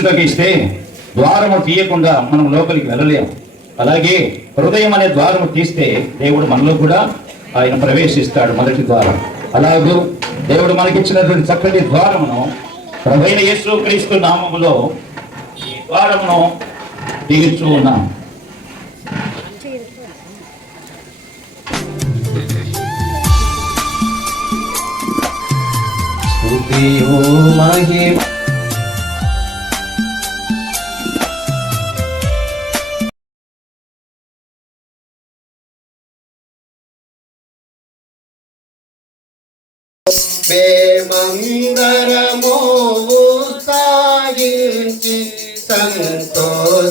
ప్రవేశించుటకు ఇస్తే ద్వారము తీయకుండా మనం లోపలికి వెళ్ళలేము. అలాగే హృదయం అనే ద్వారము తీస్తే దేవుడు మనలో కూడా ఆయన ప్రవేశిస్తాడు, మొదటి ద్వారం. అలాగే దేవుడు మనకిచ్చినటువంటి చక్కటి ద్వారమును ప్రభువైన యేసుక్రీస్తు నామములో ఈ ద్వారమును తీర్చు ఉన్నాం. మేమందరము ఉత్సాహించి సంతోషించెదము,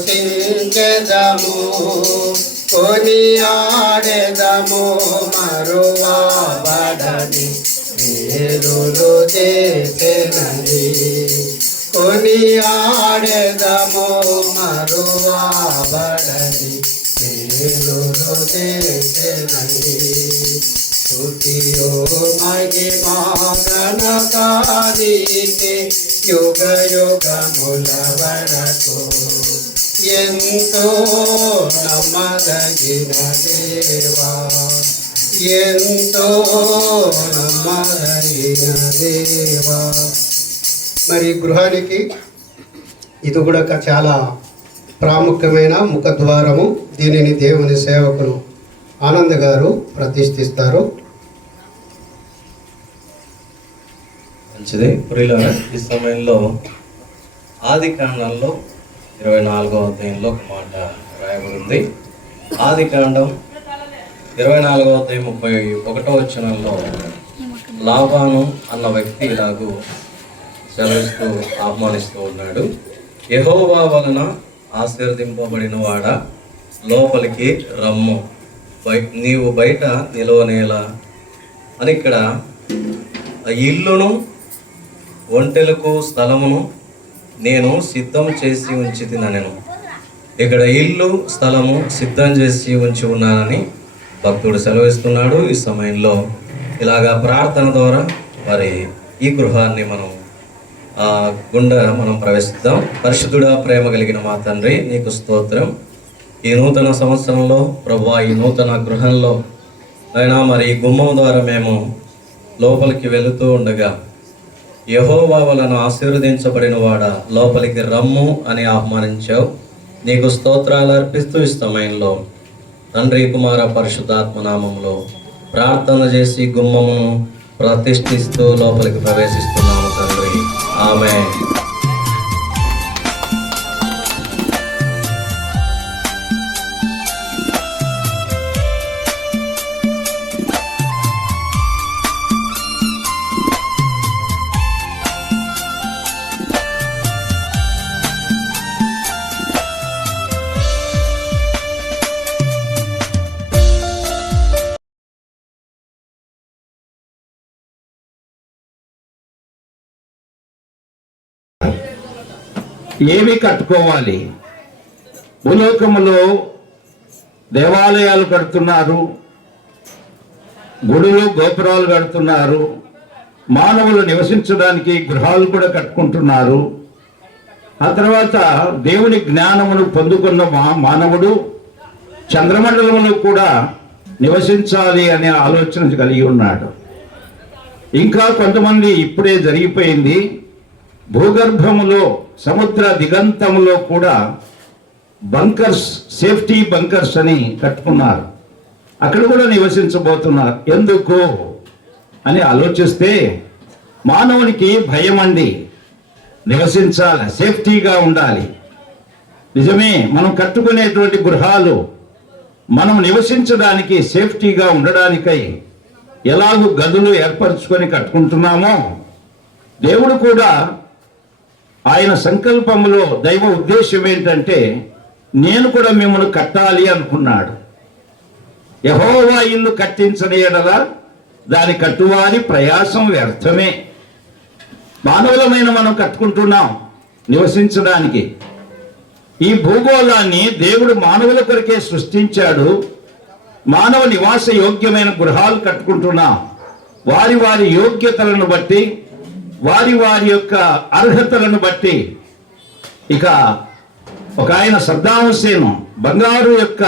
కొనియాడెదము మరువబడని మేలులు చేసెనని. కొనియాడెదము మరువబడని మేలులు చేసెనని. స్తుతియో మహిమా ఘనతానికి యుగ యుగముల వరకు. ఎంతో నమ్మదగిన దేవా, ఎంతో నమ్మదగిన దేవా. మరి గృహానికి ఇది కూడా చాలా ప్రాముఖ్యమైన ముఖద్వారము. దీనిని దేవుని సేవకులు ఆనంద్ గారు ప్రతిష్ఠిస్తారు. మంచిది. ప్రియులారా, ఈ సమయంలో ఆది కాండంలో 24వ అధ్యాయంలో ఒక మాట రాయబడింది. ఆది కాండం 24వ అధ్యాయం 31వ వచనంలో లాబాను అన్న వ్యక్తి ఇలాగూ సెలవిస్తూ ఆహ్వానిస్తూ ఉన్నాడు. యెహోవా వలన ఆశీర్వదింపబడిన వాడా, లోపలికి రమ్ము, నీవు బయట నిలవనేలా అని. ఇక్కడ ఇల్లును ఒంటెలకు స్థలమును నేను సిద్ధం చేసి ఉంచి తినను. ఇక్కడ ఇల్లు స్థలము సిద్ధం చేసి ఉంచి ఉన్నానని భక్తుడు సెలవిస్తున్నాడు. ఈ సమయంలో ఇలాగా ప్రార్థన ద్వారా మరి ఈ గృహాన్ని మనం గుండా మనం ప్రవేశిద్దాం. పరిశుద్ధుడా, ప్రేమ కలిగిన మా తండ్రి, నీకు స్తోత్రం. ఈ నూతన సంవత్సరంలో ప్రభువా, ఈ నూతన గృహంలో అయినా మరి ఈ గుమ్మం ద్వారా మేము లోపలికి వెళుతూ ఉండగా యెహోవా వలన ఆశీర్వదించబడిన వాడా, లోపలికి రమ్ము అని ఆహ్వానించావు. నీకు స్తోత్రాలు అర్పిస్తూ ఈ సమయంలో తండ్రి, కుమార, పరిశుద్ధాత్మ నామంలో ప్రార్థన చేసి గుమ్మమును ప్రతిష్ఠిస్తూ లోపలికి ప్రవేశిస్తున్నాము తండ్రి. ఆమేన్. ఏమి కట్టుకోవాలి? భూలోకములో దేవాలయాలు కడుతున్నారు, గుడులు గోపురాలు కడుతున్నారు, మానవులు నివసించడానికి గృహాలు కూడా కట్టుకుంటున్నారు. ఆ తర్వాత దేవుని జ్ఞానమును పొందుకున్న మానవుడు చంద్రమండలంలో కూడా నివసించాలి అనే ఆలోచన కలిగి ఉన్నాడు. ఇంకా కొంతమంది ఇప్పుడే జరిగిపోయింది, భూగర్భములో సముద్ర దిగంతములో కూడా బంకర్స్, సేఫ్టీ బంకర్స్ అని కట్టుకున్నారు. అక్కడ కూడా నివసించబోతున్నారు. ఎందుకు అని ఆలోచిస్తే మానవునికి భయం అండి. నివసించాలి, సేఫ్టీగా ఉండాలి. నిజమే, మనం కట్టుకునేటువంటి గృహాలు మనం నివసించడానికి సేఫ్టీగా ఉండడానికై ఎలాగూ గదులు ఏర్పరచుకొని కట్టుకుంటున్నామో, దేవుడు కూడా ఆయన సంకల్పంలో దైవ ఉద్దేశం ఏంటంటే నేను కూడా మిమ్మల్ని కట్టాలి అనుకున్నాడు. యెహోవా ఇల్లు కట్టించని యెడల దాని కట్టువారి ప్రయాసం వ్యర్థమే. మానవులమైన మనం కట్టుకుంటున్నాం నివసించడానికి. ఈ భూగోళాన్ని దేవుడు మానవుల కొరకే సృష్టించాడు. మానవ నివాస యోగ్యమైన గృహాలు కట్టుకుంటున్నాం. వారి వారి యోగ్యతలను బట్టి, వారి వారి యొక్క అర్హతలను బట్టి ఇక ఒక ఆయన సద్దాం హుస్సేన్ బంగారు యొక్క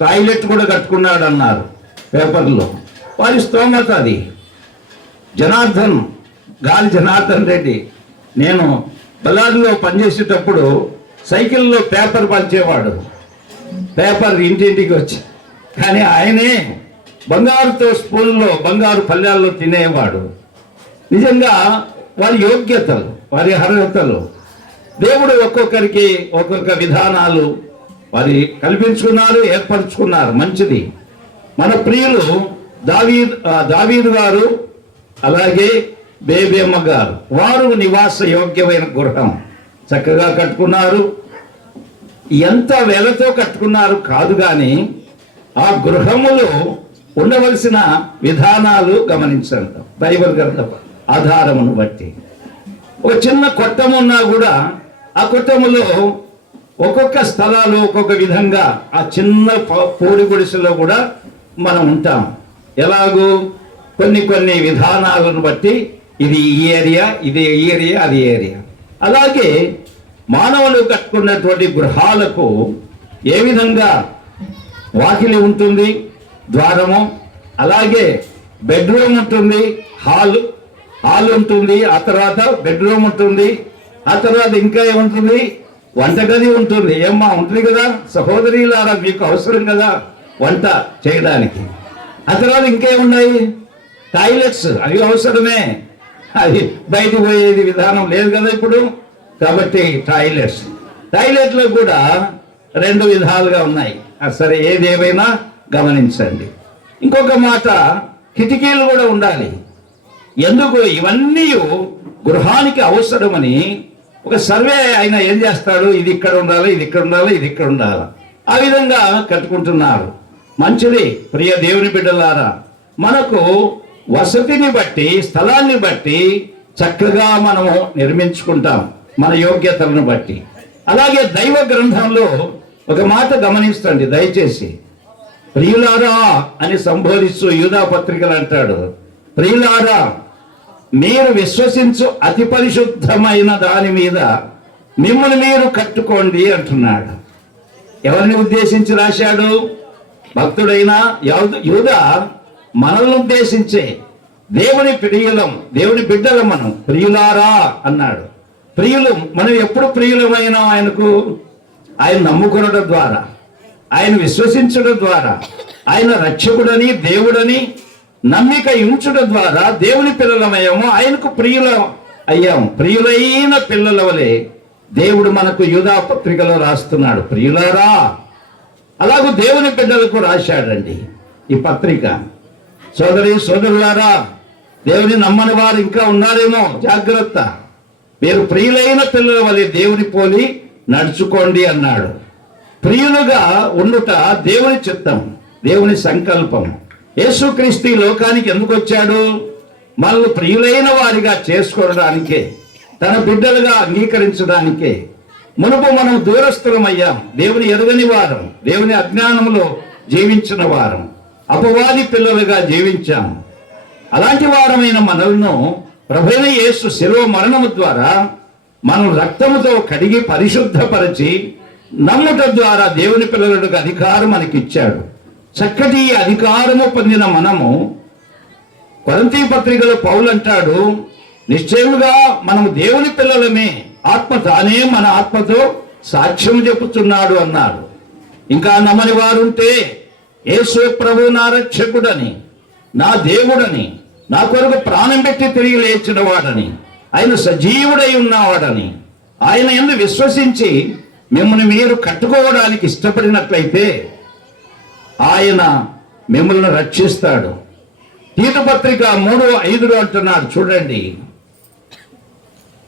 టాయిలెట్ కూడా కట్టుకున్నాడు అన్నారు పేపర్లో. వారి స్తోమత అది. గాలి జనార్దన్ రెడ్డి, నేను బళ్ళారిలో పనిచేసేటప్పుడు సైకిల్లో పేపర్ పంచేవాడు, పేపర్ ఇంటింటికి వచ్చి. కానీ ఆయనే బంగారుతో స్పూన్లో బంగారు పళ్ళాల్లో తినేవాడు. నిజంగా వారి యోగ్యతలు, వారి అర్హతలు దేవుడు ఒక్కొక్కరికి ఒక్కొక్క విధానాలు వారి కల్పించుకున్నారు, ఏర్పరచుకున్నారు. మంచిది. మన ప్రియులు దావీదు గారు, అలాగే బేబేమ్మ గారు, వారు నివాస యోగ్యమైన గృహం చక్కగా కట్టుకున్నారు. ఎంత వెలతో కట్టుకున్నారు కాదు, కానీ ఆ గృహములో ఉండవలసిన విధానాలు గమనించండి. బైబిల్ గ్రంథం ఆధారమును బట్టి ఒక చిన్న కొట్టం ఉన్నా కూడా ఆ కొట్టములో ఒక్కొక్క స్థలాలు ఒక్కొక్క విధంగా ఆ చిన్న పూడి గుడిసెలో కూడా మనం ఉంటాం. ఎలాగూ కొన్ని విధానాలను బట్టి ఇది ఈ ఏరియా, ఇది ఈ ఏరియా, అది ఏరియా. అలాగే మానవులు కట్టుకున్నటువంటి గృహాలకు ఏ విధంగా వాకిలి ఉంటుంది, ద్వారము, అలాగే బెడ్రూమ్ ఉంటుంది, హాల్ ఉంటుంది, ఆ తర్వాత బెడ్రూమ్ ఉంటుంది, ఆ తర్వాత ఇంకా ఏముంటుంది, వంటగది ఉంటుంది. ఏమ్మా ఉంటుంది కదా సహోదరిలారా, మీకు అవసరం కదా వంట చేయడానికి. ఆ తర్వాత ఇంకేమున్నాయి, టాయిలెట్స్, అవి అవసరమే. అది బయటకు పోయేది విధానం లేదు కదా ఇప్పుడు. కాబట్టి టాయిలెట్లో కూడా 2 విధాలుగా ఉన్నాయి. సరే, ఏదేమైనా గమనించండి. ఇంకొక మాట, కిటికీలు కూడా ఉండాలి. ఎందుకు? ఇవన్నీ గృహానికి అవసరమని ఒక సర్వే ఆయన ఏం చేస్తాడు, ఇది ఇక్కడ ఉండాలి, ఇది ఇక్కడ ఉండాలి, ఇది ఇక్కడ ఉండాలి, ఆ విధంగా కట్టుకుంటున్నారు. మంచిది. ప్రియ దేవుని బిడ్డలారా, మనకు వసతిని బట్టి, స్థలాన్ని బట్టి చక్కగా మనము నిర్మించుకుంటాం, మన యోగ్యతలను బట్టి. అలాగే దైవ గ్రంథంలో ఒక మాట గమనించండి దయచేసి. ప్రియులారా అని సంబోధిస్తూ యూదా పత్రికలు అంటాడు, ప్రియులారా మీరు విశ్వసించు అతి పరిశుద్ధమైన దాని మీద మిమ్మల్ని మీరు కట్టుకోండి అంటున్నాడు. ఎవరిని ఉద్దేశించి రాశాడు? భక్తుడైన యూదా మనల్ని ఉద్దేశించే. దేవుని ప్రియులం, దేవుని బిడ్డలం మనం. ప్రియులారా అన్నాడు. ప్రియులు మనం ఎప్పుడు ప్రియులమైన ఆయనకు? ఆయన నమ్ముకొనడం ద్వారా, ఆయన విశ్వసించడం ద్వారా, ఆయన రక్షకుడని దేవుడని నమ్మిక ఉంచడం ద్వారా దేవుని పిల్లలమయ్యాము, ఆయనకు ప్రియులం అయ్యాము. ప్రియులైన పిల్లల వలె దేవుడు మనకు యూదా పత్రికలో రాస్తున్నాడు, ప్రియులారా. అలాగూ దేవుని బిడ్డలకు రాశాడండి ఈ పత్రిక. సోదరులారా, దేవుని నమ్మని వారు ఇంకా ఉన్నారేమో, జాగ్రత్త. మీరు ప్రియులైన పిల్లల వలె దేవుని పోలి నడుచుకోండి అన్నాడు. ప్రియులుగా ఉండుట దేవుని చిత్తం, దేవుని సంకల్పం. యేసుక్రీస్తు ఈ లోకానికి ఎందుకు వచ్చాడు? మనల్ని ప్రియులైన వారిగా చేసుకోవడానికే, తన బిడ్డలుగా అంగీకరించడానికే. మునుపు మనం దూరస్థులమయ్యాం, దేవుని ఎరుగని వారం, దేవుని అజ్ఞానంలో జీవించిన వారం, అపవాది పిల్లలుగా జీవించాం. అలాంటి వారమైన మనల్ని ప్రభువైన యేసు శిలువ మరణము ద్వారా మనం రక్తముతో కడిగి పరిశుద్ధపరిచి నమ్ముట ద్వారా దేవుని పిల్లలకు అధికారం మనకిచ్చాడు. చక్కటి అధికారము పొందిన మనము, కొరింథీ పత్రికలో పౌలు అంటాడు, నిశ్చయముగా మనము దేవుని పిల్లలమే, ఆత్మ తానే మన ఆత్మతో సాక్ష్యం చెప్పుచున్నాడు అన్నాడు. ఇంకా నమ్మని వారుంటే, యేసు ప్రభు నా రక్షకుడని, నా దేవుడని, నా కొరకు ప్రాణం పెట్టి తిరిగి లేచిన వాడని, ఆయన సజీవుడై ఉన్నవాడని, ఆయన యందు విశ్వసించి మిమ్మల్ని మీరు కట్టుకోవడానికి ఇష్టపడినట్లయితే ఆయన మిమ్మల్ని రక్షిస్తాడు. తీతు పత్రిక 3:5 అంటున్నాడు చూడండి.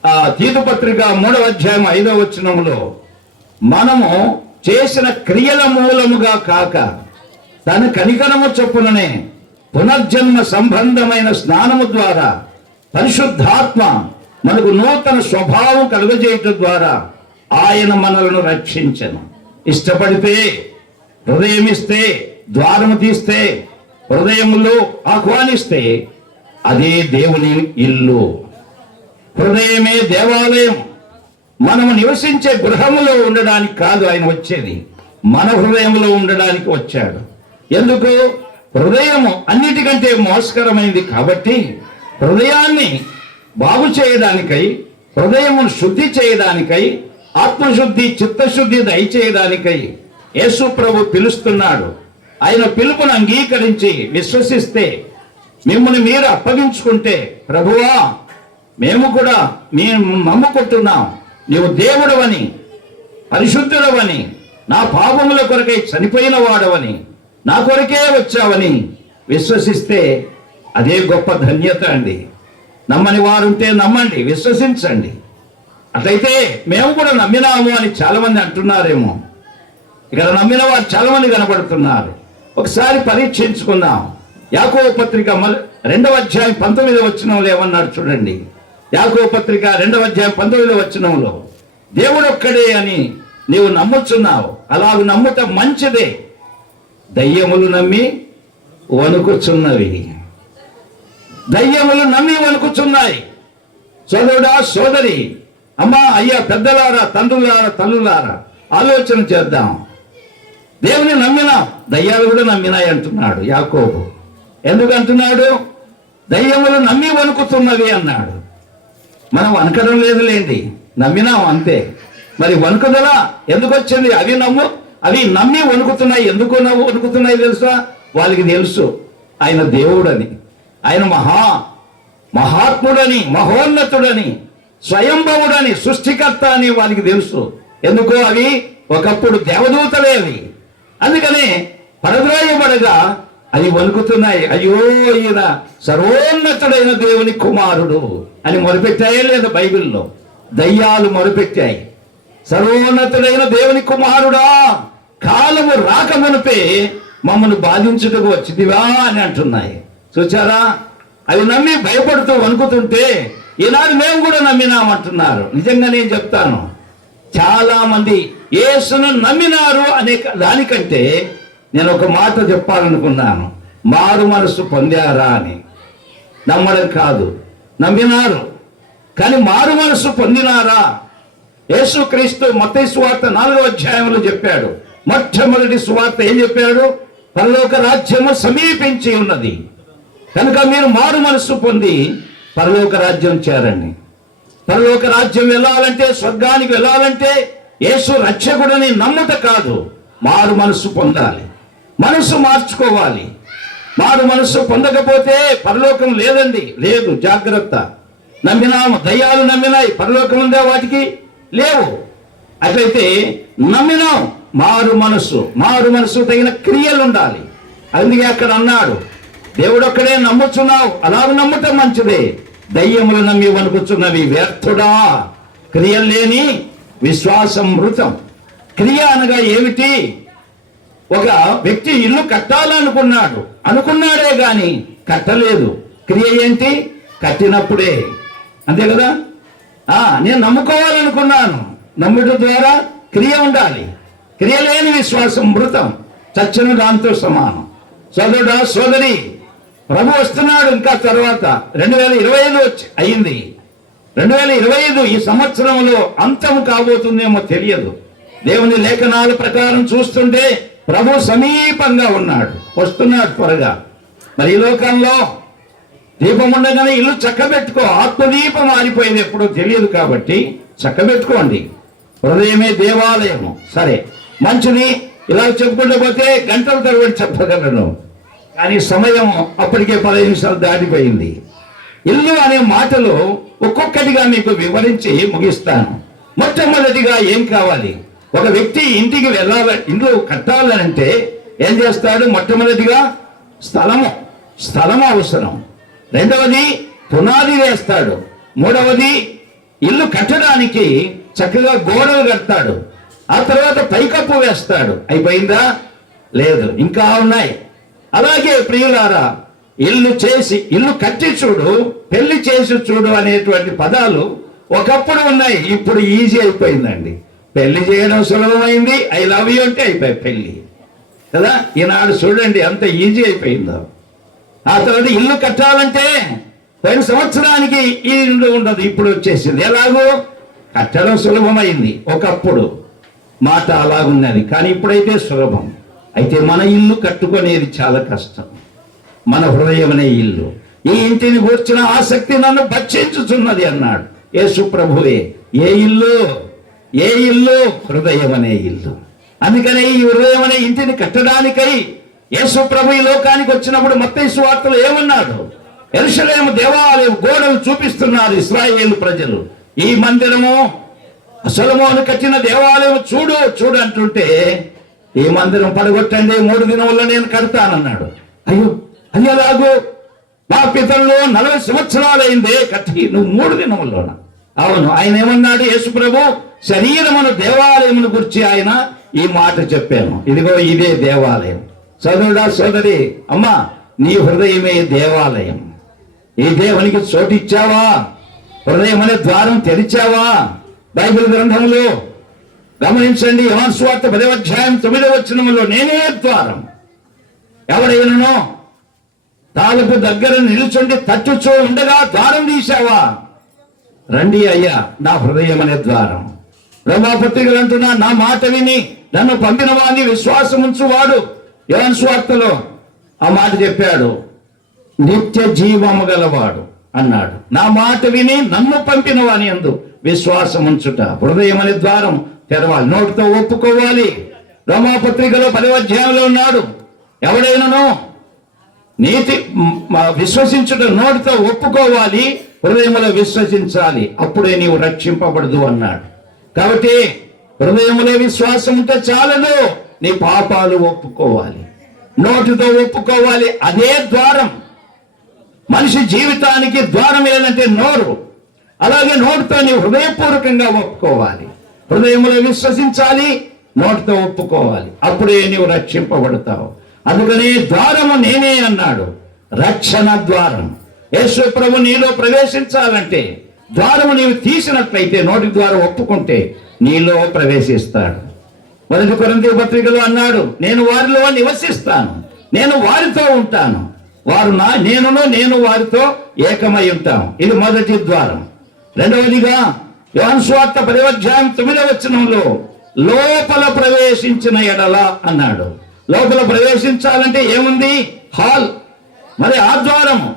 ఆ తీతు పత్రిక 3వ అధ్యాయం 5వ వచనంలో, మనము చేసిన క్రియల మూలముగా కాక తన కనికరము చొప్పుననే పునర్జన్మ సంబంధమైన స్నానము ద్వారా పరిశుద్ధాత్మ మనకు నూతన స్వభావం కలుగజేయటం ద్వారా ఆయన మనలను రక్షించను. ఇష్టపడితే, హృదయం ఇస్తే, ద్వారము తీస్తే, హృదయములో ఆహ్వానిస్తే అదే దేవుని ఇల్లు. హృదయమే దేవాలయం. మనము నివసించే గృహములో ఉండడానికి కాదు ఆయన వచ్చేది, మన హృదయంలో ఉండడానికి వచ్చాడు. ఎందుకు? హృదయము అన్నిటికంటే మోసకరమైంది కాబట్టి హృదయాన్ని బాగు చేయడానికై, హృదయమును శుద్ధి చేయడానికై, ఆత్మశుద్ధి చిత్తశుద్ధి దయచేయడానికై యేసు ప్రభు పిలుస్తున్నాడు. ఆయన పిలుపును అంగీకరించి విశ్వసిస్తే, మిమ్మల్ని మీరు అప్పగించుకుంటే, ప్రభువా మేము కూడా మేము నమ్ముకుంటున్నాం, నీవు దేవుడవని, పరిశుద్ధుడవని, నా పాపముల కొరకై చనిపోయిన వాడవని, నా కొరకే వచ్చావని విశ్వసిస్తే అదే గొప్ప ధన్యత అండి. నమ్మని వారుంటే నమ్మండి, విశ్వసించండి. అట్లయితే మేము కూడా నమ్మినాము అని చాలా మంది అంటున్నారేమో. ఇక్కడ నమ్మిన వారు చాలా మంది కనబడుతున్నారు. ఒకసారి పరీక్షించుకుందాం. యాకోబు పత్రిక 2వ అధ్యాయం 19వ వచనంలో ఏమన్నాడు చూడండి. యాకోబు పత్రిక 2వ అధ్యాయం 19వ వచనంలో, దేవుడు ఒక్కడే అని నీవు నమ్ముచున్నావు, అలాగ నమ్ముట మంచిదే, దయ్యములు నమ్మి వణుకుచున్నవి. దయ్యములు నమ్మి వణుకుచున్నాయి. సోదరుడా, సోదరి, అమ్మా, అయ్యా, పెద్దలారా, తండ్రులారా, తల్లులారా, ఆలోచన చేద్దాం. దేవుని నమ్మినాం, దయ్యాలు కూడా నమ్మినాయి అంటున్నాడు యాకోబు. ఎందుకు అంటున్నాడు? దయ్యములు నమ్మి వణుకుతున్నవి అన్నాడు. మనం వణకడం లేదులేండి, నమ్మినాం అంతే. మరి వణుకుదలా ఎందుకు వచ్చింది? అవి నమ్మి వణుకుతున్నాయి. ఎందుకు వణుకుతున్నాయి తెలుసా? వాళ్ళకి తెలుసు ఆయన దేవుడని, ఆయన మహాత్ముడని, మహోన్నతుడని, స్వయంభవుడని, సృష్టికర్త అని వాళ్ళకి తెలుసు. ఎందుకో అవి ఒకప్పుడు దేవదూతలే అవి. అందుకనే పరద్రోయబడగా అవి వణుకుతున్నాయి. అయ్యో, ఈయన సర్వోన్నతుడైన దేవుని కుమారుడు అని మొరపెట్టాయే లేదా బైబిల్లో? దయ్యాలు మొరపెట్టాయి, సర్వోన్నతుడైన దేవుని కుమారుడా, కాలము రాకమునిపే మమ్మల్ని బాధించుటకు వచ్చిదివా అని అంటున్నాయి. చూచారా? అవి నమ్మి భయపడుతూ వణుకుతుంటే ఈనాడు మేము కూడా నమ్మినామంటున్నారు. నిజంగా నేను చెప్తాను, చాలా మంది యేసును నమ్మినారు అనే దానికంటే నేను ఒక మాట చెప్పాలనుకున్నాను. మారు మనసు పొందారా అని. నమ్మడం కాదు, నమ్మినారు కానీ మారు మనసు పొందినారా? యేసుక్రీస్తు మత్తయి సువార్త 4వ అధ్యాయంలో చెప్పాడు. మొట్టమొదటి సువార్త ఏం చెప్పాడు? పరలోక రాజ్యము సమీపించి ఉన్నది కనుక మీరు మారు మనసు పొంది పరలోక రాజ్యం చేరండి. పరలోక రాజ్యం వెళ్ళాలంటే, స్వర్గానికి వెళ్ళాలంటే యేసు రక్షకుడని నమ్ముట కాదు, మారు మనసు పొందాలి, మనసు మార్చుకోవాలి. మారు మనసు పొందకపోతే పరలోకం లేదండి, లేదు. జాగ్రత్త. నమ్మినాము, దయ్యాలు నమ్మినాయి, పరలోకం ఉందా? వాటికి లేవు. అట్లయితే నమ్మినాం, మారు మనసు తగిన క్రియలు ఉండాలి. అందుకే అక్కడ అన్నాడు, దేవుడు ఒక్కడే నమ్ముచున్నావు, అలాగ నమ్ముటం మంచిదే, దయ్యములు నమ్మి వణుకుచున్నవి వ్యర్థుడా. క్రియలు లేని విశ్వాసం మృతం. క్రియ అనగా ఏమిటి? ఒక వ్యక్తి ఇల్లు అనుకున్నాడే గాని కట్టలేదు. క్రియ ఏంటి? కట్టినప్పుడే. అంతే కదా? నేను నమ్ముకోవాలనుకున్నాను, నమ్ముట ద్వారా క్రియ ఉండాలి. క్రియ లేని విశ్వాసం మృతం, చచ్చిన దాంతో సమానం. సోదరుడా, సోదరి, ప్రభు వస్తున్నాడు. ఇంకా తర్వాత 2025 అయింది. 2025 ఈ సంవత్సరంలో అంతం కాబోతుందేమో తెలియదు. దేవుని లేఖనాల ప్రకారం చూస్తుంటే ప్రభు సమీపంగా ఉన్నాడు, వస్తున్నాడు త్వరగా. మరి ఈ లోకంలో దీపం ఉండగానే ఇల్లు చక్కబెట్టుకో. ఆత్మదీపం ఆరిపోయింది, ఎప్పుడో తెలియదు కాబట్టి చక్కబెట్టుకోండి. హృదయమే దేవాలయము. సరే, మంచిది. ఇలా చెప్పుకుంటూ పోతే గంటల తరబడి చెప్పగలను, కానీ సమయం అప్పటికే 15 నిమిషాలు దాటిపోయింది. ఇల్లు అనే మాటలు ఒక్కొక్కటిగా మీకు వివరించి ముగిస్తాను. మొట్టమొదటిగా ఏం కావాలి? ఒక వ్యక్తి ఇంటికి ఇల్లు కట్టాలంటే ఏం చేస్తాడు? మొట్టమొదటిగా స్థలము అవసరం. రెండవది పునాది వేస్తాడు. మూడవది ఇల్లు కట్టడానికి చక్కగా గోడలు కడతాడు. ఆ తర్వాత పైకప్పు వేస్తాడు. అయిపోయిందా? లేదు, ఇంకా ఉన్నాయి. అలాగే ప్రియులారా, ఇల్లు కట్టి చూడు, పెళ్లి చేసి చూడు అనేటువంటి పదాలు ఒకప్పుడు ఉన్నాయి, ఇప్పుడు ఈజీ అయిపోయిందండి. పెళ్లి చేయడం సులభమైంది, ఐ లవ్ యూ అంటే అయిపోయి పెళ్లి కదా. ఈనాడు చూడండి అంత ఈజీ అయిపోయిందో. ఆ తర్వాత ఇల్లు కట్టాలంటే 2 సంవత్సరానికి ఈ ఇల్లు ఉండదు, ఇప్పుడు వచ్చేసింది. ఎలాగో కట్టడం సులభమైంది ఒకప్పుడు, మాట అలాగున్నది. కానీ ఇప్పుడైతే సులభం. అయితే మన ఇల్లు కట్టుకునేది చాలా కష్టం. మన హృదయం అనే ఇల్లు, ఈ ఇంటిని కూర్చిన ఆసక్తి నన్ను భక్షించుచున్నది అన్నాడు యేసు ప్రభువే. ఏ ఇల్లు? ఏ ఇల్లు? హృదయం అనే ఇల్లు. అందుకనే ఈ హృదయం అనే ఇంటిని కట్టడానికై యేసు ప్రభు ఈ లోకానికి వచ్చినప్పుడు మత్తయి సువార్తలో ఏమన్నాడు? యెరూషలేము దేవాలయం గోడలు చూపిస్తున్నారు ఇశ్రాయేలు ప్రజలు. ఈ మందిరము సొలొమోను కట్టిన దేవాలయం చూడు చూడు అంటుంటే, ఈ మందిరం పడగొట్టండి, 3 దినముల్లో నేను కడతానన్నాడు. అయ్యో అది ఎలాగో? మా పితరులు 40 సంవత్సరాలైందే కట్టి, నువ్వు 3 దినముల్లోన? అవును. ఆయన ఏమన్నాడు? యేసు ప్రభు శరీరమును దేవాలయమును గురించి ఆయన ఈ మాట చెప్పాను. ఇదిగో ఇదే దేవాలయం. సోదరుడా సోదరి, అమ్మా, నీ హృదయమే దేవాలయం. ఈ దేవునికి చోటిచ్చావా? హృదయం అనే ద్వారం తెరిచావా? బైబిల్ గ్రంథంలో గమనించండి, యోహాను సువార్త 10వ అధ్యాయం 9వ వచనములో నేనే ద్వారం, ఎవడైనను తాలపు దగ్గర నిలుచుండి తట్టుచూ ఉండగా ద్వారం తీశావా? రండి అయ్యా నా హృదయం అనే ద్వారం. రోమాపత్రికలు అంటున్నా, నా మాట విని నన్ను పంపిన వాడిని విశ్వాసం ఉంచువాడు, యోహాను సువార్తలో ఆ మాట చెప్పాడు, నిత్య జీవము గలవాడు అన్నాడు. నా మాట విని నన్ను పంపిన వాని యందు విశ్వాసం ఉంచుట. హృదయం అనే ద్వారం తెరవాలి, నోటితో ఒప్పుకోవాలి. రోమాపత్రికలో 10వ అధ్యాయంలో ఉన్నాడు, ఎవడైనాను నీతి విశ్వసించుట నోటితో ఒప్పుకోవాలి, హృదయములో విశ్వసించాలి, అప్పుడే నీవు రక్షింపబడదు అన్నాడు. కాబట్టి హృదయములో విశ్వాసం ఉంటే చాలదు, నీ పాపాలు ఒప్పుకోవాలి, నోటితో ఒప్పుకోవాలి. అదే ద్వారం. మనిషి జీవితానికి ద్వారం ఏదంటే నోరు. అలాగే నోటితో నీవు హృదయపూర్వకంగా ఒప్పుకోవాలి, హృదయములో విశ్వసించాలి, నోటితో ఒప్పుకోవాలి, అప్పుడే నీవు రక్షింపబడతావు. అందుకని ద్వారము నేనే అన్నాడు, రక్షణ ద్వారం. యేసు ప్రభు నీలో ప్రవేశించాలంటే ద్వారము నీవు తీసినట్లయితే, నోటి ద్వారా ఒప్పుకుంటే నీలో ప్రవేశిస్తాడు. 1 కొరింథీ పత్రికలో అన్నాడు, నేను వారిలో నివసిస్తాను, నేను వారితో ఉంటాను, వారు నేను వారితో ఏకమై ఉంటాం. ఇది మొదటి ద్వారం. రెండవదిగా యోహాను సువార్త 10వ అధ్యాయం 9వ వచనంలో లోపల ప్రవేశించిన ఎడల అన్నాడు. లోపల ప్రవేశించాలంటే ఏముంది? హాల్. మరి ఆ ద్వారము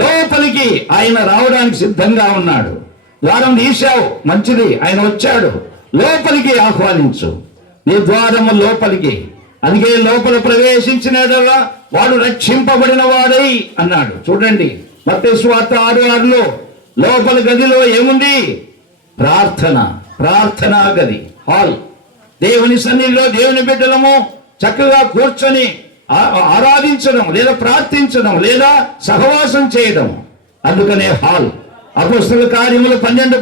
లోపలికి ఆయన రావడానికి సిద్ధంగా ఉన్నాడు. ద్వారం తీశావు, మంచిది, ఆయన వచ్చాడు, లోపలికి ఆహ్వానించు. నీ ద్వారము లోపలికి. అందుకే లోపల ప్రవేశించిన వాడు రక్షింపబడిన వాడై అన్నాడు. చూడండి మత్తయి సువార్త 6:6లో లోపల గదిలో ఏముంది? ప్రార్థన, ప్రార్థనా గది, హాల్. దేవుని సన్నిధిలో దేవుని బిడ్డలము చక్కగా కూర్చొని ఆరాధించడం, లేదా ప్రార్థించడం, లేదా సహవాసం చేయడం, అందుకనే హాల్. అపొస్తలుల కార్యములు 12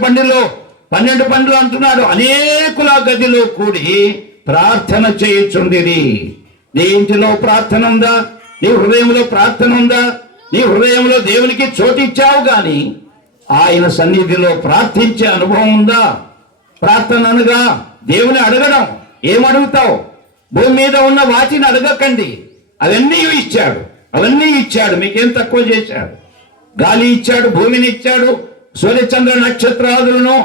పండులు అంటున్నాడు, అనేకుల గదిలో కూడి ప్రార్థన చేయుచుండిరి. నీ ఇంటిలో ప్రార్థన ఉందా? నీ హృదయంలో ప్రార్థన ఉందా? నీ హృదయంలో దేవునికి చోటిచ్చావు గాని ఆయన సన్నిధిలో ప్రార్థించే అనుభవం ఉందా? ప్రార్థన అనగా దేవుని అడగడం. ఏమడుగుతావు? భూమి మీద ఉన్న వాటిని అడగకండి, అవన్నీ ఇచ్చాడు. మీకేం తక్కువ చేశాడు? గాలి ఇచ్చాడు, భూమిని ఇచ్చాడు, సూర్యచంద్ర నక్షత్రాదులను,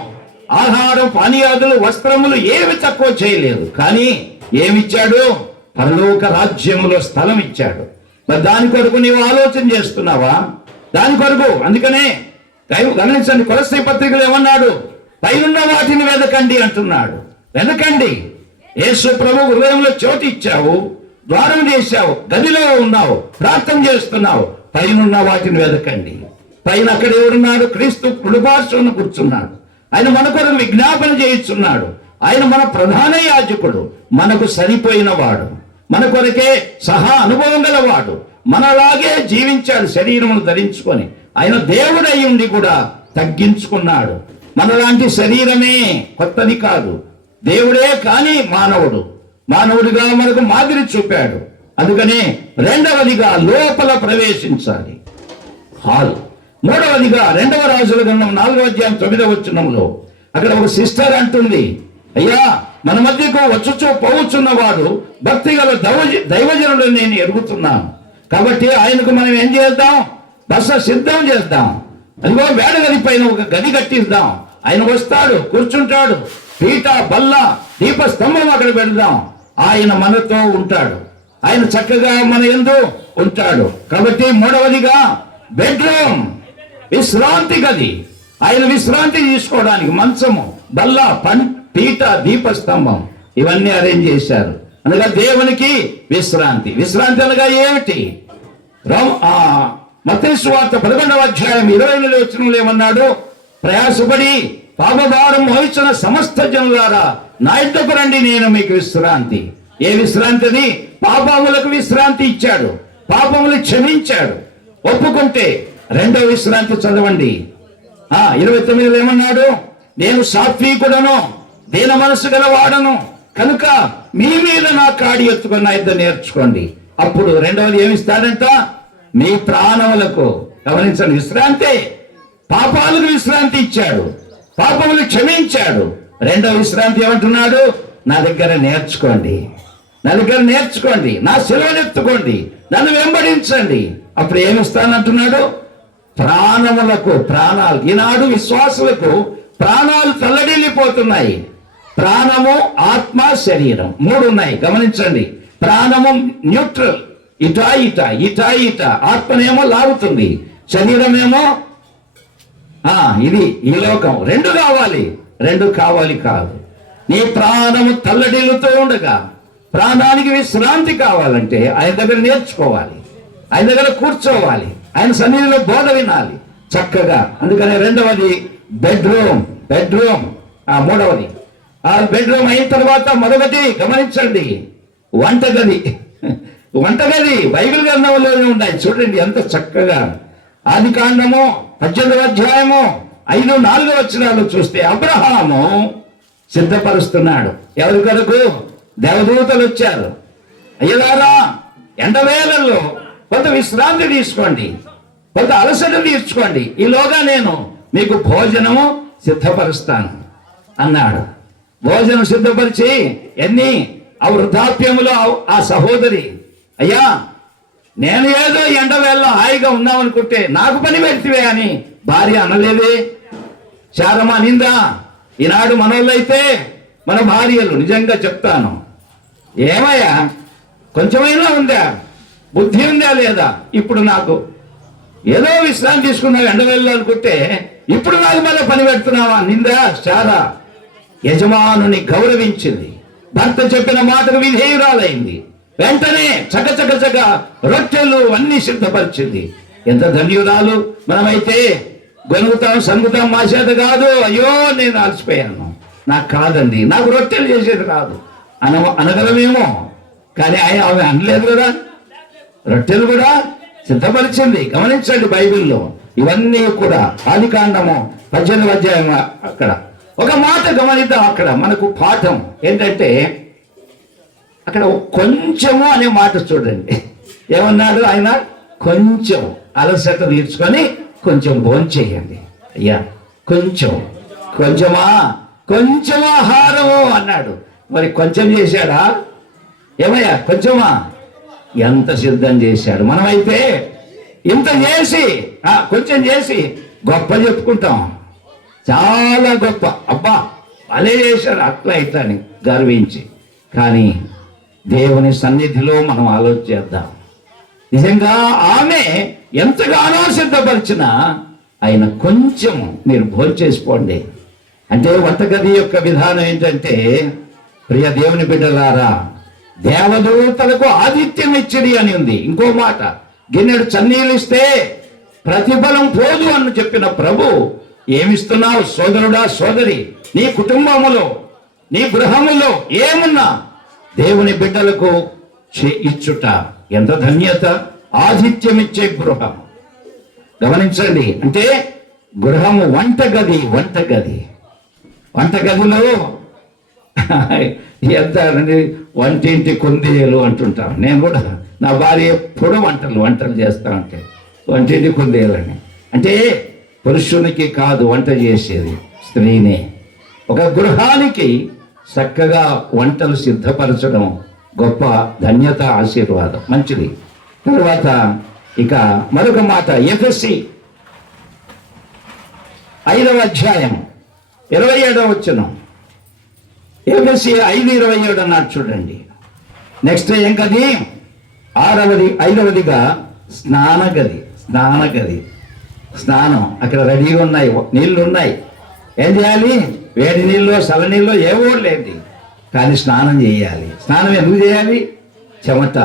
ఆహారం, పానీయాదులు, వస్త్రములు ఏమి తక్కువ చేయలేదు. కానీ ఏమిచ్చాడు? పరలోక రాజ్యములో స్థలం ఇచ్చాడు. మరి దాని కొరకు నీవు ఆలోచన చేస్తున్నావా? దాని కొరకు. అందుకనే గమనించండి, కొలస్సీ పత్రికలు ఏమన్నాడు? పైనున్న వాటిని వెదకండి అంటున్నాడు. వెదకండి. యేసు ప్రభు హృదయంలో చోటు ఇచ్చావు, ద్వారం చేశావు, గదిలో ఉన్నావు, ప్రార్థన చేస్తున్నావు, పైనున్న వాటిని వెదకండి. పైన అక్కడ ఎవరున్నాడు? క్రీస్తు కుడిపార్శ్వన కూర్చున్నాడు. ఆయన మన కొరకు విజ్ఞాపన చేయిస్తున్నాడు. ఆయన మన ప్రధాన యాజకుడు, మనకు సరిపోయిన వాడు, మన కొరకే సహా అనుభవం గలవాడు, మనలాగే జీవించాడు శరీరమును ధరించుకొని. ఆయన దేవుడై ఉండి కూడా తగ్గించుకున్నాడు. మనలాంటి శరీరమే, కొత్తది కాదు, దేవుడే కానీ మానవుడిగా మనకు మాదిరి చూపాడు. అందుకనే రెండవదిగా లోపల ప్రవేశించాలి, హాల్. మూడవదిగా 2వ రాజుల గ్రంథం 4వ అధ్యాయం 9వ వచనంలో అక్కడ ఒక సిస్టర్ అంటుంది, అయ్యా మన మధ్యకు వచ్చుచూ పోవచ్చున్నవాడు భక్తి గల దైవజనుడు నేను ఎరుగుతున్నాను. కాబట్టి ఆయనకు మనం ఏం చేద్దాం? బస సిద్ధం చేద్దాం. అదిగో వేడగది పైన ఒక గది కట్టిద్దాం, ఆయన వస్తాడు, కూర్చుంటాడు. పీట, బల్ల, దీపస్తంభం అక్కడ పెడదాం. ఆయన మనతో ఉంటాడు. ఆయన చక్కగా మన యందు ఉంటాడు. కాబట్టి మూడవదిగా బెడ్రూమ్, విశ్రాంతి గది. ఆయన విశ్రాంతి తీసుకోవడానికి మంచము, బల్ల, పీట, దీపస్తంభం ఇవన్నీ అరేంజ్ చేశారు. అనగా దేవునికి విశ్రాంతి. విశ్రాంతి అనగా ఏమిటి? మత్తయి సువార్త 11వ అధ్యాయం 28వ వచనంలో ఏమన్నాడు? ప్రయాసపడి పాపభారం మోహించిన సమస్త జనులారా నా యొద్దకు రండి, నేను మీకు విశ్రాంతి. ఏ విశ్రాంతిని? పాపములకు విశ్రాంతి ఇచ్చాడు, పాపములు క్షమించాడు. ఒప్పుకుంటే రెండవ విశ్రాంతి చదవండి. 29లో ఏమన్నాడు? నేను సాత్వికుడను, దీన మనసు గలవాడను కనుక మీ మీద నా కాడి ఎత్తుకుని నా యుద్ధ నేర్చుకోండి. అప్పుడు రెండవది ఏమిస్తాడంట? మీ ప్రాణములకు. గమనించండి, విశ్రాంతి. పాపాలకు విశ్రాంతి ఇచ్చాడు, పాపములు క్షమించాడు. రెండవ విశ్రాంతి ఏమంటున్నాడు? నా దగ్గర నేర్చుకోండి, నా దగ్గర నేర్చుకోండి, నా సెలవునెత్తుకోండి, నన్ను వెంబడించండి. అప్పుడు ఏమిస్తానంటున్నాడు? ప్రాణములకు. ప్రాణాలు. ఈనాడు విశ్వాసులకు ప్రాణాలు తల్లడిల్లిపోతున్నాయి. ప్రాణము, ఆత్మ, శరీరం 3 ఉన్నాయి. గమనించండి, ప్రాణము న్యూట్రల్, ఇటా ఇటా ఇటా ఇటా. ఆత్మనేమో లాగుతుంది, శరీరమేమో ఇది ఈ లోకం. 2 కావాలి, 2 కావాలి కాదు. నీ ప్రాణము తల్లడిల్లుతూ ఉండగా ప్రాణానికి విశ్రాంతి కావాలంటే ఆయన దగ్గర నేర్చుకోవాలి, ఆయన దగ్గర కూర్చోవాలి, ఆయన సన్నిధిలో బోధ వినాలి చక్కగా. అందుకని రెండవది బెడ్రూమ్. మూడవది బెడ్రూమ్ అయిన తర్వాత మరొకటి గమనించండి, వంటగది. బైబిల్ గ్రంథంలోనే ఉన్నాయి. చూడండి ఎంత చక్కగా. ఆదికాండము 18వ అధ్యాయము 5-4 వచనాలు చూస్తే అబ్రహాము సిద్ధపరుస్తున్నాడు. ఎవరి కొరకు? దేవదూతలు వచ్చారు. అయ్యగారా, ఎండవేళల్లో కొంత విశ్రాంతి తీసుకోండి, కొంత అలసట తీర్చుకోండి, ఈలోగా నేను మీకు భోజనము సిద్ధపరుస్తాను అన్నాడు. భోజనం సిద్ధపరిచి ఆ వృద్ధాప్యములో ఆ సహోదరి, అయ్యా నేను ఏదో ఎండవేళలో హాయిగా ఉన్నామనుకుంటే నాకు పని పెడితివే అని భార్య అనలేదే. శారమ నిందా. ఈనాడు మనోళ్ళైతే మన భార్యలు, నిజంగా చెప్తాను, ఏమయ్యా కొంచెమైనా ఉందా, బుద్ధి ఉందా లేదా? ఇప్పుడు నాకు ఏదో విశ్రాంతి తీసుకున్నావు ఎండవేళలో అనుకుంటే ఇప్పుడు నాకు మళ్ళీ పని పెడుతున్నావా? నిందా, శారా. యజమానుని గౌరవించింది, భర్త చెప్పిన మాటకు విధేయురాలైంది. వెంటనే చక రొట్టెలు అన్ని సిద్ధపరిచింది. ఎంత ధన్యురాలు. మనమైతే గొనుగుతాం, సంగుతాం, మా చేత కాదు, అయ్యో నేను అలసిపోయాను, నాకు కాదండి, నాకు రొట్టెలు చేసేది రాదు అనగలమేమో. కానీ ఆమె అనలేదు కదా, రొట్టెలు కూడా సిద్ధపరిచింది. గమనించండి, బైబిల్లో ఇవన్నీ కూడా. ఆదికాండము 18వ అధ్యాయం అక్కడ ఒక మాట గమనిద్దాం. అక్కడ మనకు పాఠం ఏంటంటే, అక్కడ కొంచెము అనే మాట చూడండి. ఏమన్నాడు ఆయన? కొంచెం అలసట తీర్చుకొని కొంచెం భోంచేయండి. అయ్యా కొంచెం ఆహారము అన్నాడు. మరి కొంచెం చేశాడా? ఏమయ్యా కొంచెమా? ఎంత సిద్ధం చేశాడు. మనమైతే ఇంత చేసి కొంచెం చేసి గొప్ప చెప్పుకుంటాం, చాలా గొప్ప, అబ్బా భలే చేశాడు అట్లా ఇట్లా అని గర్వించి. కానీ దేవుని సన్నిధిలో మనం ఆలోచిద్దాం. నిజంగా ఆమె ఎంతగానో సిద్ధపరిచినా ఆయన కొంచెం మీరు భోంచేసిపోండి అంటే, వంటగది యొక్క విధానం ఏంటంటే, ప్రియ దేవుని బిడ్డలారా, దేవదూతలకు ఆతిథ్యం ఇచ్చిడి అని ఉంది. ఇంకో మాట, గిన్నెడు చన్నీళ్ళు ఇస్తే ప్రతిఫలం పోదు అని చెప్పిన ప్రభు, ఏమిస్తున్నావు సోదరుడా, సోదరి, నీ కుటుంబములో, నీ గృహములో ఏమున్నా దేవుని బిడ్డలకు ఇచ్చుట ఎంత ధన్యత. ఆతిథ్యం ఇచ్చే గృహం. గమనించండి, అంటే గృహము వంటగదిలో ఎంత వంటింటి కుందేలు అంటుంటాం. నేను కూడా నా భార్య ఎప్పుడు వంటలు చేస్తా ఉంటే వంటింటి కుందేలని. అంటే పురుషునికి కాదు వంట చేసేది, స్త్రీనే. ఒక గృహానికి చక్కగా వంటలు సిద్ధపరచడం గొప్ప ధన్యత, ఆశీర్వాదం, మంచిది. తర్వాత ఇక మరొక మాట, ఎఫెసీ 5వ అధ్యాయం 27వ వచనం. ఎఫెసీ 5:27 అన్నాడు చూడండి. నెక్స్ట్ ఏం గది? 5వదిగా స్నానగది. స్నానం అక్కడ రెడీగా ఉన్నాయి, నీళ్లు ఉన్నాయి. ఏం చేయాలి? వేడి నీళ్ళు, చల్ల నీళ్ళు ఏవో లేదు, కానీ స్నానం చేయాలి. స్నానం ఎందుకు చేయాలి? చెమట.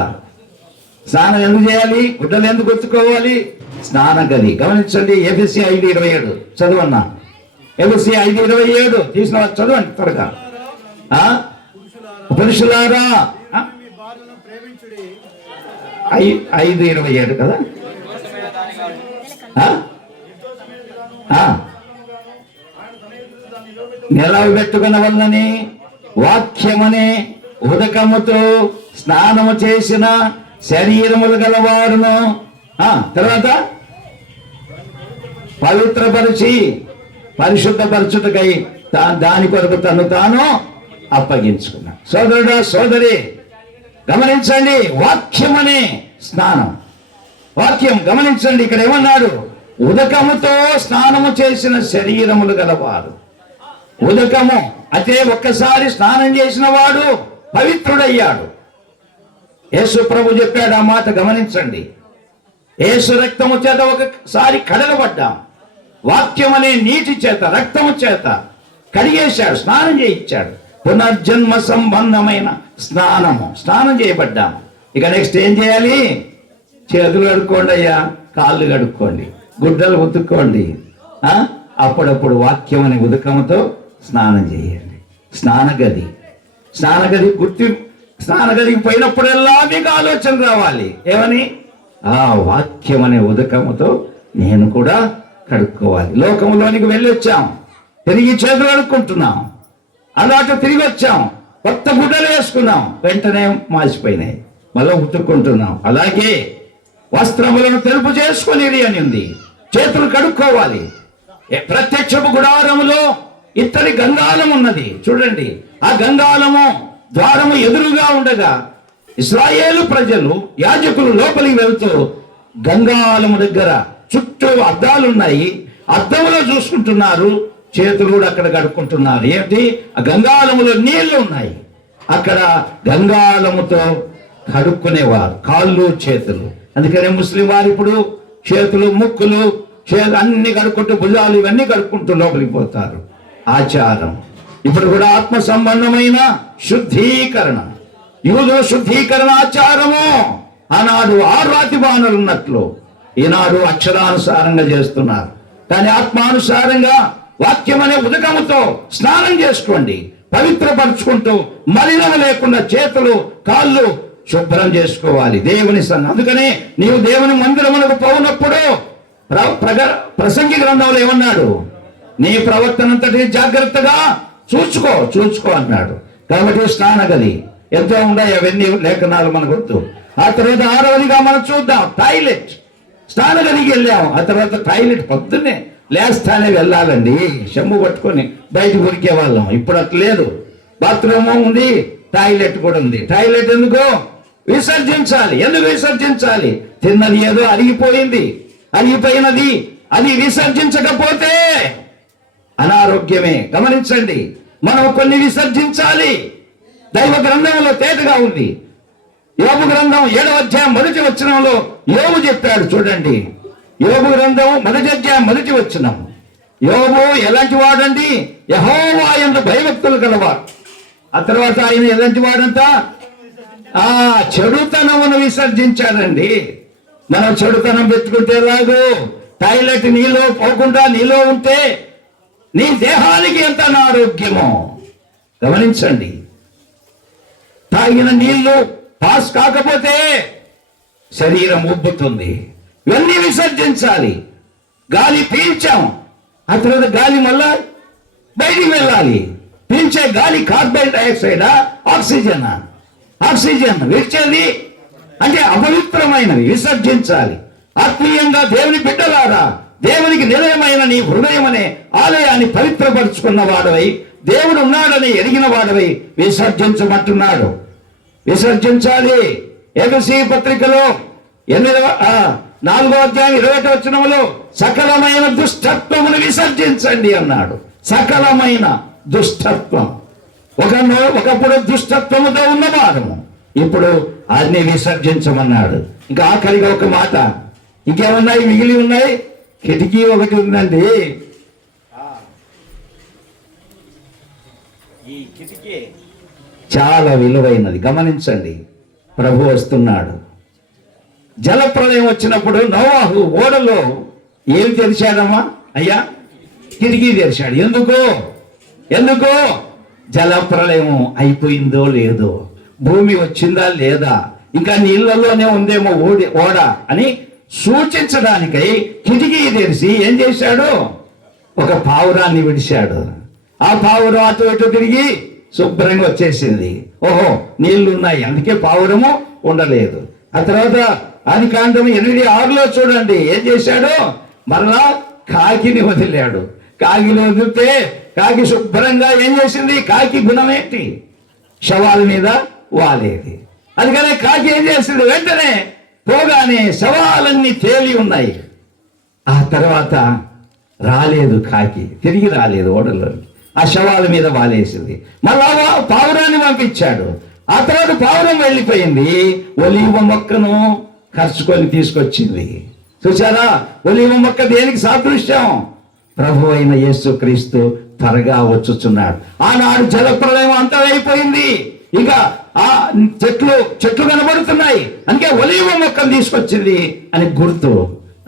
స్నానం ఎందుకు చేయాలి? గుడ్డలు ఎందుకు ఒత్తుకోవాలి? స్నానగది. గమనించండి, ఎఫెసీ 5:27 చదవన్నా. ఎఫెసీ 5:27 తీసిన వాళ్ళు చదవండి త్వరగా. పురుషులారా 5:27 కదా. నిలవబెట్టుకున్న వల్లని వాక్యమనే ఉదకముతో స్నానము చేసిన శరీరములు గలవారును తర్వాత పవిత్రపరిచి పరిశుద్ధపరచుటకై దాని కొరకు తను తాను అప్పగించుకున్నాడు. సోదరుడా, సోదరి, గమనించండి, వాక్యమనే స్నానం. వాక్యం గమనించండి, ఇక్కడ ఏమన్నాడు? ఉదకముతో స్నానము చేసిన శరీరములు గలవారు. ఉదకము అయితే ఒక్కసారి స్నానం చేసిన వాడు పవిత్రుడయ్యాడు. యేసు ప్రభు చెప్పాడు ఆ మాట, గమనించండి. యేసు రక్తము చేత ఒకసారి కడగబడ్డాం. వాక్యం అనే నీటి చేత, రక్తము చేత కడిగేశాడు, స్నానం చేయించాడు. పునర్జన్మ సంబంధమైన స్నానం చేయబడ్డాం. ఇక నెక్స్ట్ ఏం చేయాలి? చేతులు కడుక్కోండి అయ్యా, కాళ్ళు కడుక్కోండి, గుడ్డలు ఉతుక్కోండి. అప్పుడప్పుడు వాక్యం అనే ఉదకముతో స్నానం చేయండి. స్నానగదికి పోయినప్పుడల్లా మీకు ఆలోచన రావాలి. ఏమని? వాక్యం అనే ఉదకముతో నేను కూడా కడుక్కోవాలి. లోకంలోనికి వెళ్ళి వచ్చాం, తిరిగి చేతులు కడుక్కుంటున్నాం. అలాంటి తిరిగి వచ్చాం, కొత్త గుడ్డలు వేసుకున్నాం, వెంటనే మాసిపోయినాయి, మళ్ళీ ఉతుక్కుంటున్నాం. అలాగే వస్త్రములను తెలుపు చేసుకుని అని ఉంది, చేతులు కడుక్కోవాలి. ప్రత్యక్షపు గుడారములో ఇత్తడి గంగాలం ఉన్నది చూడండి. ఆ గంగాలము ద్వారము ఎదురుగా ఉండగా ఇశ్రాయేలు ప్రజలు, యాజకులు లోపలికి వెళ్తూ గంగాలము దగ్గర చుట్టూ అద్దాలున్నాయి, అద్దంలో చూసుకుంటున్నారు, చేతులు కూడా అక్కడ కడుక్కుంటున్నారు. ఏంటి? ఆ గంగాలములో నీళ్లు ఉన్నాయి, అక్కడ గంగాలముతో కడుక్కునేవారు కాళ్ళు చేతులు. అందుకనే ముస్లిం వారు ఇప్పుడు చేతులు, ముక్కులు, అన్ని కడుక్కుంటూ, భుజాలు ఇవన్నీ కడుక్కుంటూ లోపలికి పోతారు. ఆచారం. ఇప్పుడు కూడా ఆత్మ సంబంధమైన శుద్ధీకరణ, యూదు శుద్ధీకరణ ఆచారము. ఆనాడు 6 రాతి బాణలు ఉన్నట్లు ఈనాడు అక్షరానుసారంగా చేస్తున్నారు. కానీ ఆత్మానుసారంగా వాక్యం అనే ఉదకముతో స్నానం చేసుకోండి, పవిత్రపరుచుకుంటూ మలినం లేకుండా చేతులు, కాళ్ళు శుభ్రం చేసుకోవాలి దేవుని సన్నిధిలో. అందుకనే నీవు దేవుని మందిరమునకు పోనప్పుడు ప్రసంగి గ్రంథంలో ఏమన్నాడు? నీ ప్రవర్తనంతటి జాగ్రత్తగా చూసుకో అన్నాడు. కాబట్టి స్నానగది ఎంతో ఉన్నాయి, అవన్నీ లేఖనాలు మనకు వద్దు. ఆ తర్వాత 6వదిగా మనం చూద్దాం, టాయిలెట్. స్నానగదికి వెళ్ళాం, ఆ తర్వాత టాయిలెట్ పొద్దున్నే లేస్తానే వెళ్ళాలండి, చెంబు పట్టుకొని బయట ఉరికే వాళ్ళం. ఇప్పుడు అట్లా లేదు, బాత్రూమ్ ఉంది, టాయిలెట్ కూడా ఉంది. టాయిలెట్ ఎందుకు? విసర్జించాలి. ఎందుకు విసర్జించాలి? తిన్నది ఏదో అరిగిపోయినది అది విసర్జించకపోతే అనారోగ్యమే. గమనించండి, మనం కొన్ని విసర్జించాలి. దైవ గ్రంథంలో తేటగా ఉంది. యోబు గ్రంథం 7వ అధ్యాయం 1వ వచనంలో యోబు చెప్పాడు చూడండి. యోబు గ్రంథం 1వ అధ్యాయం 1వ వచనం. యోబు ఎలాంటి వాడండి? యెహోవా యందు భయభక్తులు గలవాడు. ఆ తర్వాత ఆయన ఎలాంటి వాడంట? చెడుతనమును విసర్జించాడండి. మనం చెడుతనం పెట్టుకుంటే ఎలాగో? టాయిలెట్ నీలో పోకుండా నీలో ఉంటే నీ దేహానికి ఎంత అనారోగ్యమో గమనించండి. తాగిన నీళ్లు పాస్ కాకపోతే శరీరం ఉబ్బుతుంది. ఇవన్నీ విసర్జించాలి. గాలి పీల్చాం, ఆ తర్వాత గాలి మళ్ళా బయటికి వెళ్ళాలి. పీల్చే గాలి కార్బన్ డైఆక్సైడా, ఆక్సిజన్ విడిచేది అంటే అపవిత్రమైనవి విసర్జించాలి. ఆత్మీయంగా దేవుని బిడ్డలారా, దేవునికి నిలయమైన నీ హృదయం అనే ఆలయాన్ని పవిత్రపరుచుకున్న వాడవై, దేవుడు ఉన్నాడని ఎరిగిన వాడవై విసర్జించమంటున్నాడు. విసర్జించాలి. ఎఫెసీ పత్రికలో 4వ అధ్యాయం 21వ వచనంలో సకలమైన దుష్టత్వమును విసర్జించండి అన్నాడు. సకలమైన దుష్టత్వం. ఒకప్పుడు దుష్టత్వముతో ఉన్న వారము, ఇప్పుడు అన్ని విసర్జించమన్నాడు. ఇంకా ఆఖరిగా ఒక మాట, ఇంకేమున్నాయి మిగిలి ఉన్నాయి? కిటికీ ఒకటి ఉందండి. ఈ కిటికీ చాలా విలువైనది. గమనించండి, ప్రభు వస్తున్నాడు. జలప్రలయం వచ్చినప్పుడు నోవాహు ఓడలో ఏం తెరిచాడమ్మా అయ్యా? కిటికీ తెరిచాడు. ఎందుకు? జలప్రలయం అయిపోయిందో లేదో, భూమి వచ్చిందా లేదా, ఇంకా నీళ్ళలోనే ఉందేమో ఓడ అని సూచించడానికై కిటికీ తెరిచి ఏం చేశాడు? ఒక పావురాన్ని విడిచాడు. ఆ పావురం అటు ఇటు తిరిగి శుభ్రంగా వచ్చేసింది. ఓహో, నీళ్లు ఉన్నాయి, అందుకే పావురము ఉండలేదు. ఆ తర్వాత ఆదికాండం 8:6 చూడండి ఏం చేశాడు? మరలా కాకిని వదిలాడు. కాకిని వదిలితే కాకి శుభ్రంగా ఏం చేసింది? కాకి గుణం ఏంటి? శవాల మీద వాలేది. అందుకనే కాకి ఏం చేసింది? వెంటనే పోగానే శవాలన్నీ తేలి ఉన్నాయి. ఆ తర్వాత రాలేదు, కాకి తిరిగి రాలేదు ఓడలో, ఆ శవాల మీద వాలేసింది. మళ్ళా పావురాన్ని పంపించాడు. ఆ తర్వాత పావురం వెళ్ళిపోయింది, ఒలీవ మొక్కను ఖర్చుకొని తీసుకొచ్చింది. చూసారా, ఒలీవ మొక్క దేనికి సాదృశ్యం? ప్రభు అయిన యేసుక్రీస్తు త్వరగా వచ్చుచున్నాడు. ఆనాడు జలప్రలయం అంతమైపోయింది, ఇంకా ఆ చెట్లు కనబడుతున్నాయి, అందుకే ఒలీవ మొక్కను తీసుకొచ్చింది అని గుర్తు.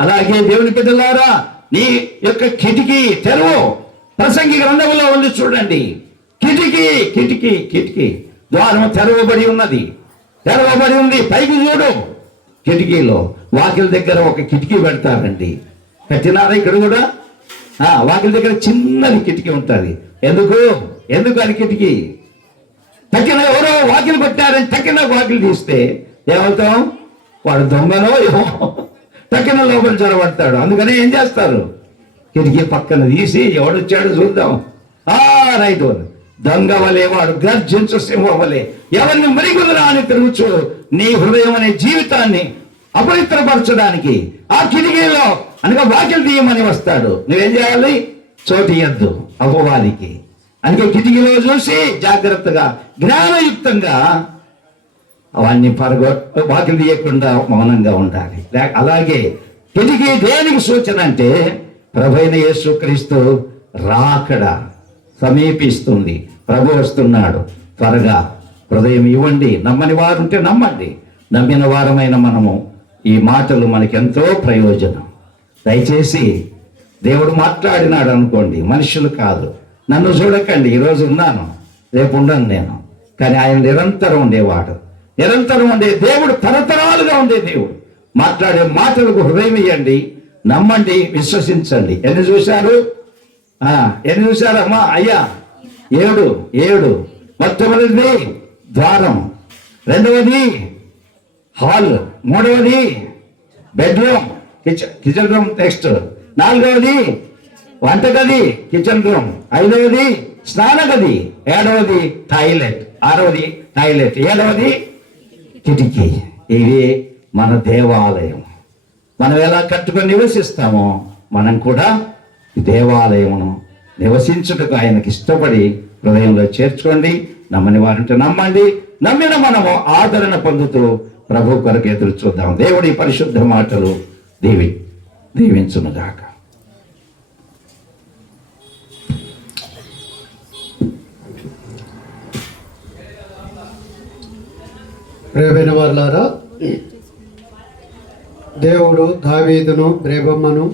అలాగే దేవుని బిడ్డలారా, నీ యొక్క కిటికీ తెరువు. ప్రసంగి గ్రంథంలో ఉంది చూడండి, కిటికీ ద్వారం తెరవబడి ఉంది. పైకి చూడు, కిటికీలో వాకిల దగ్గర ఒక కిటికీ పెడతారండి. కట్టినారా ఇక్కడ కూడా? వాకిల దగ్గర చిన్నది కిటికీ ఉంటుంది. ఎందుకు అది కిటికీ? తక్కిన ఎవరో వాకిలు కొట్టారని తక్కిన వాకిలు తీస్తే ఏమవుతాం? వాడు దొంగనో ఏమో తక్కిన లోపల చొరబడతాడు. అందుకనే ఏం చేస్తారు? కిటికీ పక్కన తీసి ఎవడొచ్చాడు చూద్దాం. రైట్, దొంగ వలే వాడు గర్జించు సింహం వలే ఎవరిని మరిగుదరా అని తిరుగుచు నీ హృదయం అనే జీవితాన్ని అపవిత్రపరచడానికి ఆ కిటికీలో అనగా వాకిలు తీయమని వస్తాడు. నువ్వేం చేయాలి? చోటు ఇయ్యద్దు అపవాదికి. అందుకే కిటికీలో చూసి జాగ్రత్తగా జ్ఞానయుక్తంగా అవన్నీ వాకిలు తీయకుండా మౌనంగా ఉండాలి. అలాగే కిటికీ దేనికి సూచన అంటే ప్రభువైన యేసుక్రీస్తు రాకడ సమీపిస్తుంది. ప్రభు వస్తున్నాడు, త్వరగా హృదయం ఇవ్వండి. నమ్మని వారు ఉంటే నమ్మండి, నమ్మిన వారమైన మనము ఈ మాటలు మనకెంతో ప్రయోజనం. దయచేసి దేవుడు మాట్లాడినాడు అనుకోండి, మనుషులు కాదు. నన్ను చూడకండి, ఈరోజు ఉన్నాను, రేపు ఉండను నేను, కానీ ఆయన నిరంతరం ఉండేవాడు. నిరంతరం ఉండే దేవుడు, తరతరాలుగా ఉండే దేవుడు. మాట్లాడే మాటలకు హృదయం ఇవ్వండి, నమ్మండి, విశ్వసించండి. ఎన్ని చూశారమ్మా అయ్యా? 7. మొట్టమొదటిది ద్వారం, రెండవది హాల్, మూడవది బెడ్రూమ్ కిచెన్ రూమ్, నెక్స్ట్ 4వది వంటగది కిచెన్ రూమ్, 5వది స్నానగది, 7వది టాయిలెట్, 6వది టాయిలెట్, 7వది కిటికీ. ఇవి మన దేవాలయం. మనం ఎలా కట్టుకొని నివసిస్తామో మనం కూడా దేవాలయమును నివసించుటకు ఆయనకి ఇష్టపడి హృదయంలో చేర్చుకోండి. నమ్మని వారంటే నమ్మండి, నమ్మిన మనము ఆదరణ పొందుతూ ప్రభు కొరకు ఎదురు చూద్దాం. దేవుడి పరిశుద్ధ మాటలు దీవించునుగాక. ప్రియమైన వారులారా, దేవుడు దావీదును, రేబమ్మను,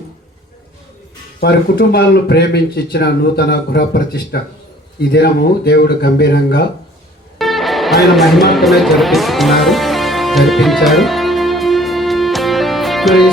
వారి కుటుంబాలను ప్రేమించి ఇచ్చిన నూతన గృహ ప్రతిష్ట ఈ దినము దేవుడు గంభీరంగా ఆయన మహిమార్థమై జరిపించారు. మరి